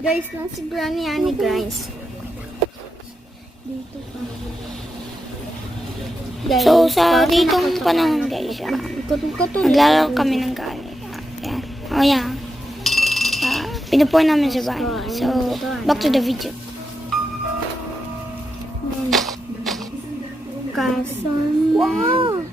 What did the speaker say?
Guys, lang si Granny Annie, guys. Dito pa. Guys, So, sa ditong panahon, guys, naglalaro kami ng gani. Ayan. O, yan. Pinupuan namin sa bahay. So, back to the video. Wow!